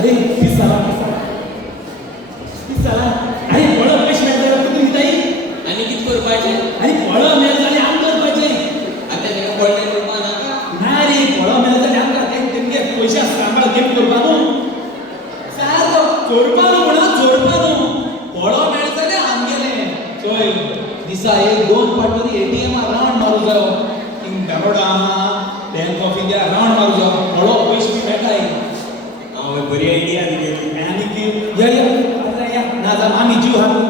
अरे तीस साला अरे पळ पैसे मिळतात तुम्ही ताई आणि किती करू पाहिजे अरे पळ मिळाले आम कर पाहिजे आता त्याला पडले करू ना नाही रे पळ मिळाले आम का तेमगे पैसे सांभाळ गेम करपानो सार चोरपानो म्हणा चोरपानो पळ मिळाले आम गेले चोय दिसा एक दोन पाटरी एटीएम राउंड मारू जायो king Baroda bank of India round मारू जायो पळो पैसे भेटाय हांव बरी आयडिया दिली आणि की या ना जा आम्ही जीव हारू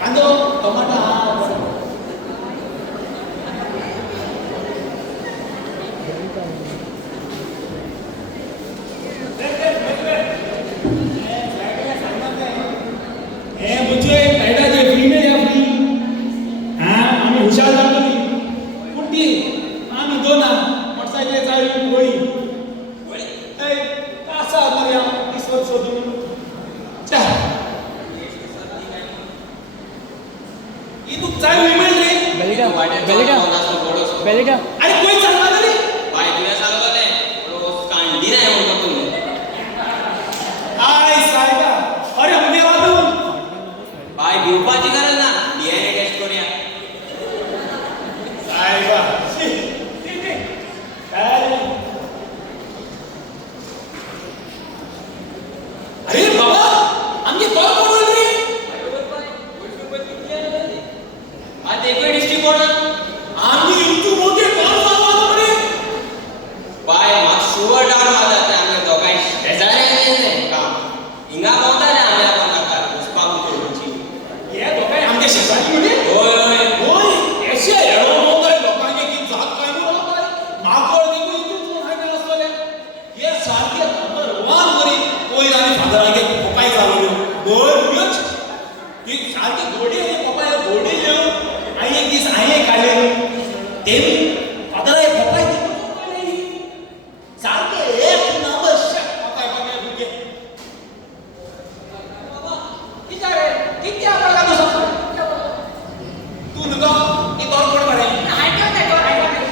कांदो टमाटा हे बुचे कायदा जे फ्री में या फ्री हां आम्ही हुशार झालो कुठे आम्ही दोना मोटरसायकल चालू गोळी ए कासा मर्या किस्मत शोधून चा तू चालू ईमेल रे बेलिटा अरे कोई चालला रे बाय तुला सांगले कांडी नाही म्हणतो तुम्ही आय सायबा अरे हमने वादून बाय घेवपाची गरज ना डीएनए टेस्ट करूया सायबा अरे बाबा आमचे कॉल कोण रे आज एक डिस्ट्रिक्ट कोण आम्ही इंटू मोठे कॉल लावतो रे बाय मात शुअर डाउन वाला ते आम्ही दोघांनी शेजारी काम हिंगा बोलता रे आम्ही आपण नका पुष्पा करूची हे दोघे आमचे शेजारी मध्ये होय होय ऐसे एवढं मोठं लोकांनी की जात काय बोलत आहे मागोळ देखो इंटू कोण आहे ना असले हे सारखे नंबर 1 वरी कोई राणी फादरागे पपाई चालवलो दोन मिनिट ती सारखी गोडी आहे पपाई गोडी लियो आई एक दिस आई काढले ते फादरागे पपाई सारखे एक नंबर शक पपाई बुके बाबा किती आहे किती आपल्याला कसं तू नका की तोर कोण मारे ऐकत नाही तो ऐकत नाही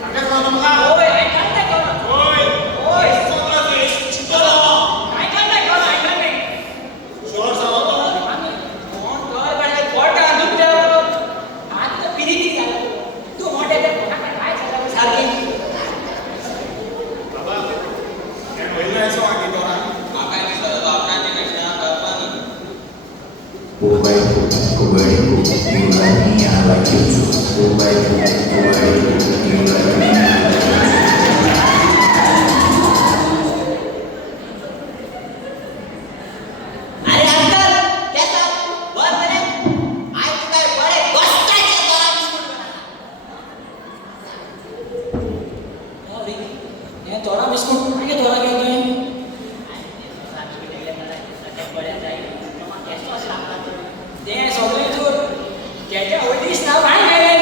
सांगत ना नका होय ऐकत नाही तो होय होय सोना ते चिंता ऐकत नाही तो ऐकत नाही शोर सांगतो आम्ही कोण घर बाहेर कोर्ट आणून द्यावं आज तर पिरिती झालं तू मोठे ते काय झालं सारखी बाबा हे होईनायचं वागी तोरा माका दिसत आपल्याची कशा करपानी अरे अंकल कैसा वर मेरे आज काय बड़े बस्ताचे तोरा बिस्कुट बना अरे ये तोरा बिस्कुट ये तोरा घेऊन ते सगळे जोर त्याच्या ओळखीस नाव काय काय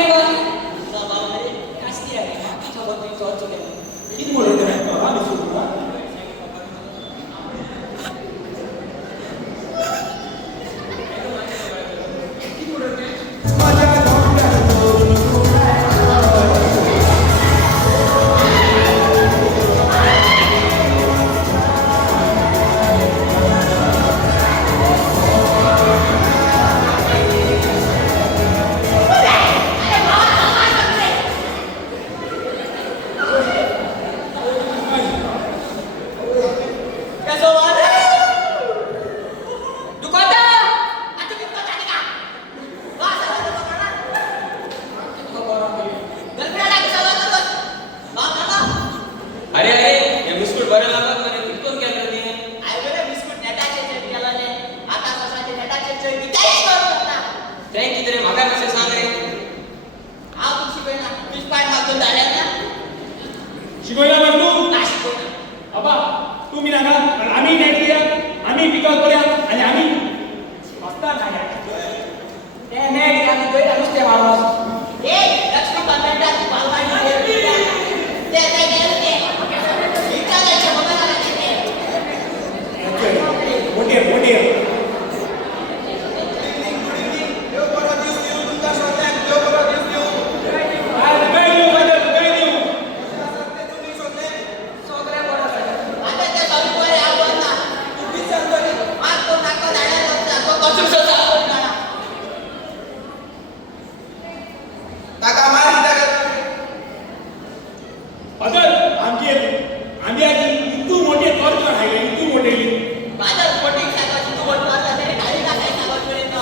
ताका मार कित्याक फादर आमची आजी इतू मोठे कर्ज हायले इतू मोठेली माझा पोटी सांगायची तू बोलतो आता तरी खाली टाकायचं सांगत पर्यंत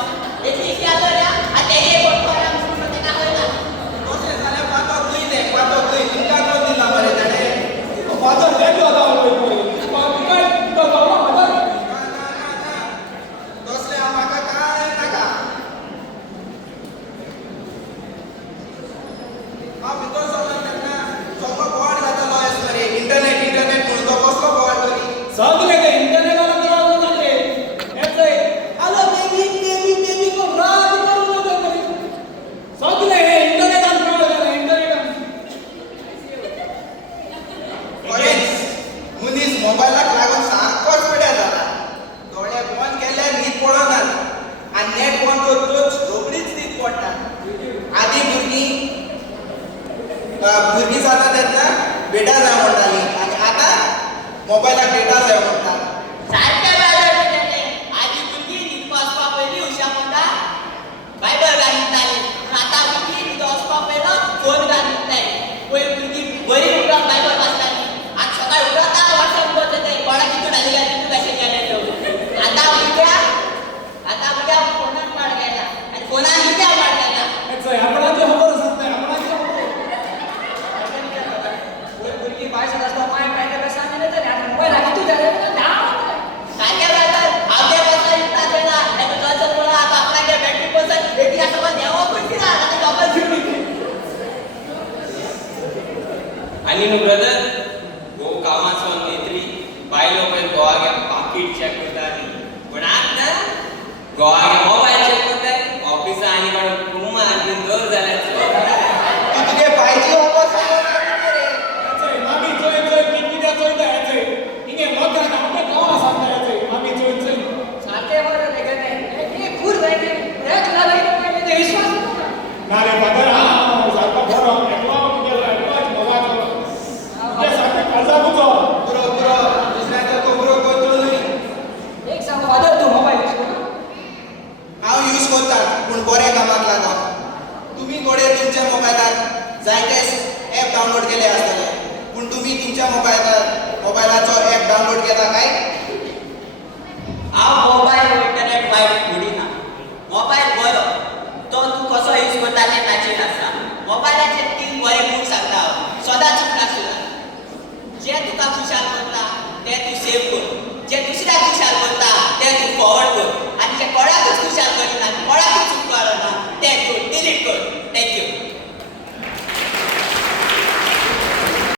एक एक आलं रे आता एक बोलतो आराम सुरू ते काय होईल तशें जाल्यार पातो खंय तें पातो खंय तुमकां कोण दिला मरे ताणें फादर देतो आता काय तो बाबा फादर तसलें म्हाका कांय नाका हांव भितर सरलो तेन्ना सगळो बोवाड जातालो एस मरे इंटरनेट म्हणून तो कसलो बोवाड तरी सगळे ते इंटरनेटाला करावं जाते याचे आलो बेबी को रात करू नका तरी सगळे हे इंटरनेटान करावं इंटरनेटान खरेंच मनीस मोबायलाक लागून सारकोच पिड्यार जाला दोळे बंद केल्यार न्हीद पडनात आनी नेट बंद करतूच रोखडीच न्हीद पडटा आदी भुरगीं जाता तेन्ना बेटा जाय म्हणटालीं आनी आतां मोबायलाक डेटा जाय म्हणटात सारख्या वेळार त्याने आधी भुरगी न्हिद वचपा पयलीं उशा म्हणटा बायबल घालताली आतां भुरगी न्हिद वचपा पयलो फोन घालताय पयर भुरगी बरी उठोन बायबल वाचताली आतां सकाळी उठता वॉट्सएप करता कोणा कितून आली काय तितून मेसेज केले तो आतां भुरग्या फोनाक पाड गेला आनी फोनाक कित्याक पाड गेला याचे आपणाची खबर असत नाही आपणाची भुरगी भाशेत आसता पांय पायले बसा आनी तरी आतां मोबायल कितून जाले सारख्या वेळार हांव बसा इतना जायना एक गजर बोला आतां आपणागे बॅटरी पर्सन बेटी आतां पण देवा पडटी ना आतां मोबायल घेवन आणि न्हू ब्रदर गो कामाचो येतली बायलो पळय घोवागे पाकीट चॅक करताली पण आतां घोवागे मोबायल चॅक करताय ऑफिसा आनी कोण कुम्मा आनी दर जाल्यार तूं तुगे बायची वापर याचे मामी चोय कित्या चोयता याचे हिंगे लोकांक आपले गांवा सांगता याचे मामी चोय सारखे बरं रे गणे हे खूर जायते रे तुला बाई ते विश्वास ना रे फादर हांव सारको बरो एकलो गेलो एकलोच मोबायल ते सारके काळजा बुजो पुरो दुसऱ्याचो कोबरो करतलो न्हय एक सांग फादर तू मोबाईल यूज कर हांव यूज करता पूण बऱ्या कामाक लागून तुमी थोडे तुमच्या मोबायलार जायते ऍप डावनलोड केले आसतले पूण तुमी तुमच्या मोबायलाचो ऍप डावनलोड केला काय हांव मोबायल